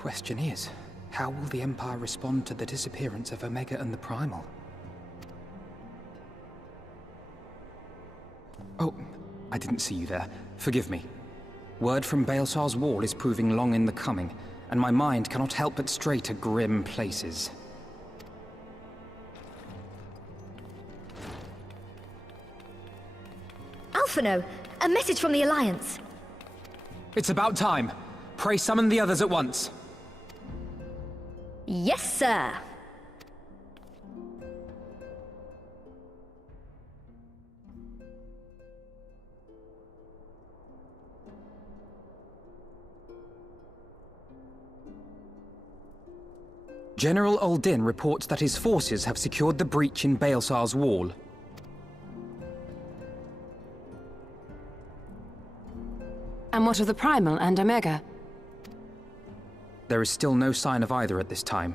question is, how will the Empire respond to the disappearance of Omega and the Primal? Oh, I didn't see you there. Forgive me. Word from Baelsar's wall is proving long in the coming, and my mind cannot help but stray to grim places. Alphinaud, a message from the Alliance. It's about time. Pray summon the others at once. Yes, sir. General Uldin reports that his forces have secured the breach in Baelsar's wall. And what of the Primal and Omega? There is still no sign of either at this time.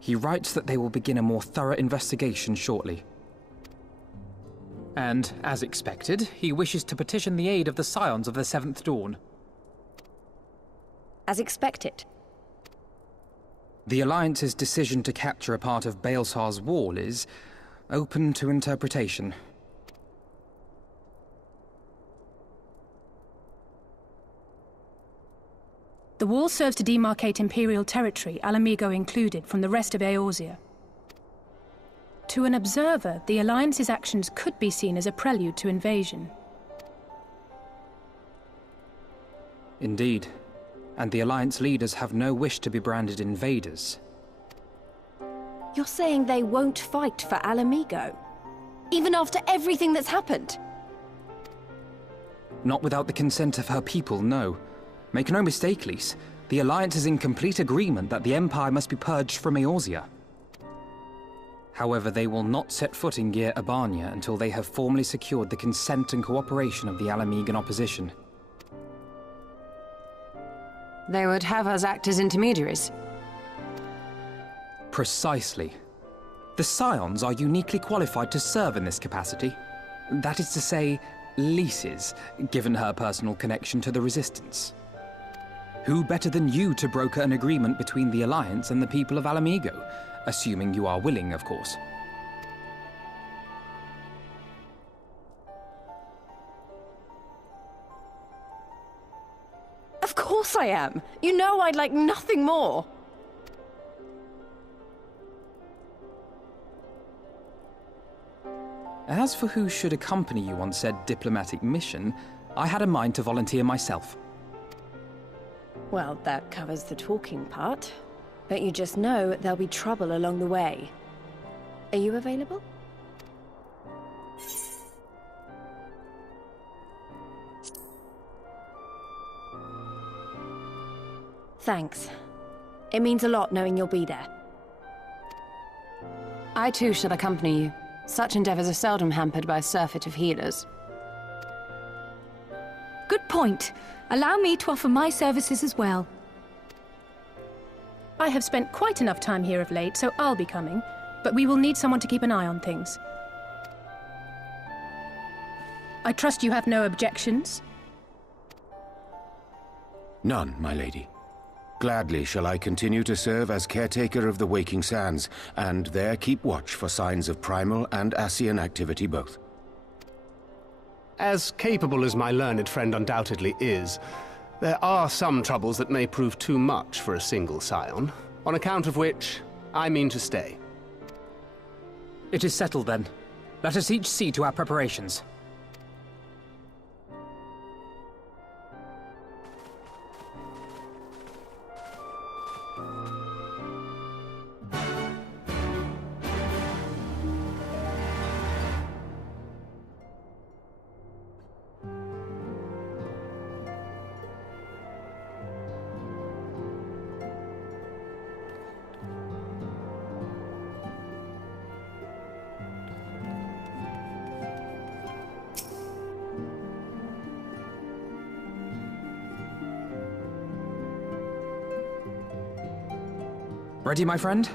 He writes that they will begin a more thorough investigation shortly. And, as expected, he wishes to petition the aid of the Scions of the Seventh Dawn. As expected. The Alliance's decision to capture a part of Baelsar's wall is open to interpretation. The wall serves to demarcate Imperial territory, Alamigo included, from the rest of Eorzea. To an observer, the Alliance's actions could be seen as a prelude to invasion. Indeed. And the Alliance leaders have no wish to be branded invaders. You're saying they won't fight for Alamigo? Even after everything that's happened? Not without the consent of her people, no. Make no mistake, Lys. The Alliance is in complete agreement that the Empire must be purged from Eorzea. However, they will not set foot in Gyr Abania until they have formally secured the consent and cooperation of the Alamigan opposition. They would have us act as intermediaries. Precisely. The Scions are uniquely qualified to serve in this capacity. That is to say, Lys's, given her personal connection to the Resistance. Who better than you to broker an agreement between the Alliance and the people of Alamigo? Assuming you are willing, of course. Of course I am! You know I'd like nothing more! As for who should accompany you on said diplomatic mission, I had a mind to volunteer myself. Well, that covers the talking part. But you just know there'll be trouble along the way. Are you available? Thanks. It means a lot knowing you'll be there. I too shall accompany you. Such endeavors are seldom hampered by a surfeit of healers. Good point. Allow me to offer my services as well. I have spent quite enough time here of late, so I'll be coming. But we will need someone to keep an eye on things. I trust you have no objections? None, my lady. Gladly shall I continue to serve as caretaker of the Waking Sands, and there keep watch for signs of primal and Ascian activity both. As capable as my learned friend undoubtedly is, there are some troubles that may prove too much for a single scion, on account of which I mean to stay. It is settled then. Let us each see to our preparations. Ready, my friend?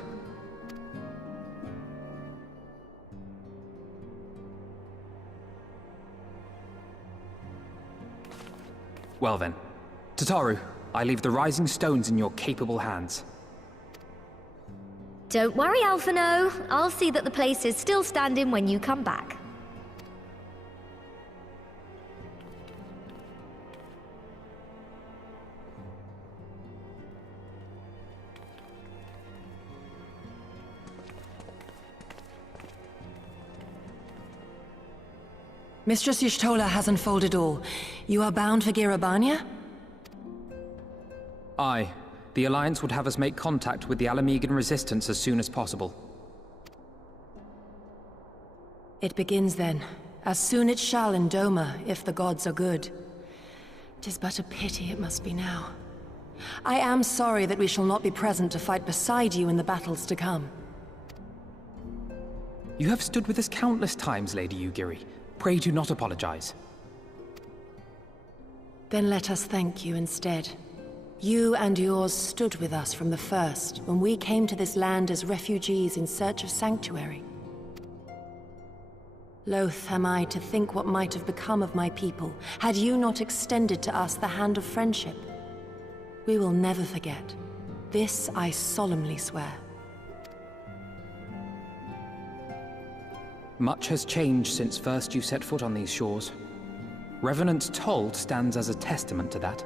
Well then. Tataru, I leave the rising stones in your capable hands. Don't worry, Alphinaud. I'll see that the place is still standing when you come back. Mistress Y'shtola has unfolded all. You are bound for Abania? Aye. The Alliance would have us make contact with the Alamegan resistance as soon as possible. It begins then. As soon it shall in Doma, if the gods are good. 'Tis but a pity it must be now. I am sorry that we shall not be present to fight beside you in the battles to come. You have stood with us countless times, Lady Ugiri. Pray do not apologize. Then let us thank you instead. You and yours stood with us from the first, when we came to this land as refugees in search of sanctuary. Loath am I to think what might have become of my people, had you not extended to us the hand of friendship. We will never forget. This I solemnly swear. Much has changed since first you set foot on these shores. Revenant's toll stands as a testament to that.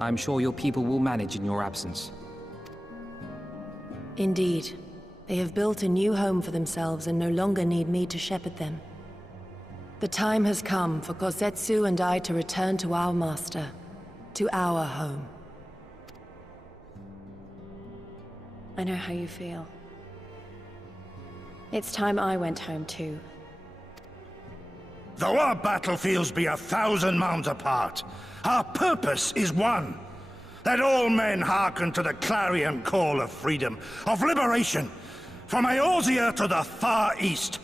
I'm sure your people will manage in your absence. Indeed. They have built a new home for themselves and no longer need me to shepherd them. The time has come for Kozetsu and I to return to our master, to our home. I know how you feel. It's time I went home too. Though our battlefields be 1,000 mounds apart, our purpose is one. Let all men hearken to the clarion call of freedom, of liberation, from Eorzea to the far east,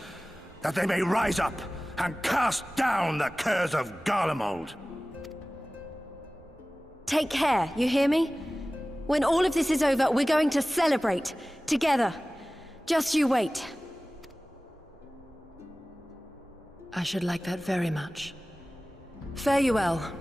that they may rise up and cast down the curse of Garlemald. Take care, you hear me? When all of this is over, we're going to celebrate, together. Just you wait. I should like that very much. Fare you well.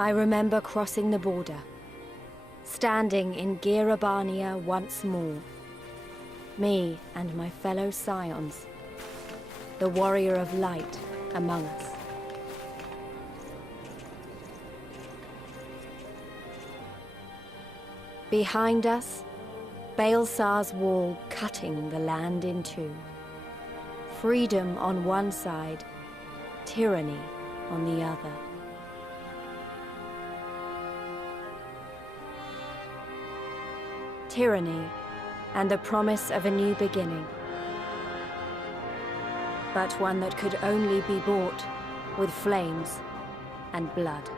I remember crossing the border, standing in Abania once more. Me and my fellow scions, the warrior of light among us. Behind us, Baelsar's wall cutting the land in two. Freedom on one side, tyranny on the other. Tyranny and the promise of a new beginning. But one that could only be bought with flames and blood.